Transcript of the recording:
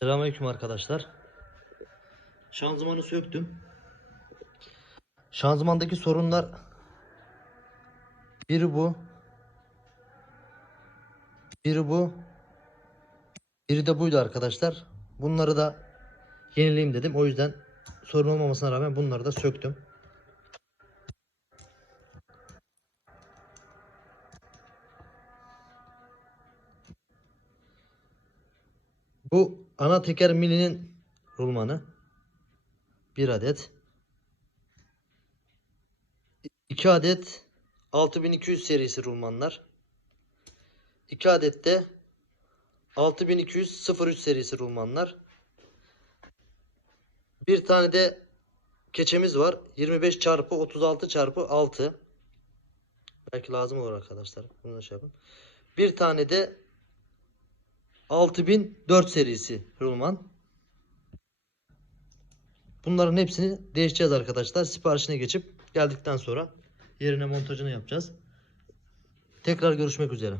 Selamünaleyküm arkadaşlar. Şanzımanı söktüm. Şanzımandaki sorunlar biri bu. Biri bu. Biri de buydu arkadaşlar. Bunları da yenileyim dedim. O yüzden sorun olmamasına rağmen bunları da söktüm. Bu ana teker milinin rulmanı. Bir adet. 2 adet 6200 serisi rulmanlar. 2 adet de 6200 03 serisi rulmanlar. Bir tane de keçemiz var. 25 çarpı 36 çarpı 6. Belki lazım olur arkadaşlar. Bunu da şey yapın. Bir tane de 6004 serisi rulman. Bunların hepsini değişeceğiz arkadaşlar. Siparişine geçip geldikten sonra yerine montajını yapacağız. Tekrar görüşmek üzere.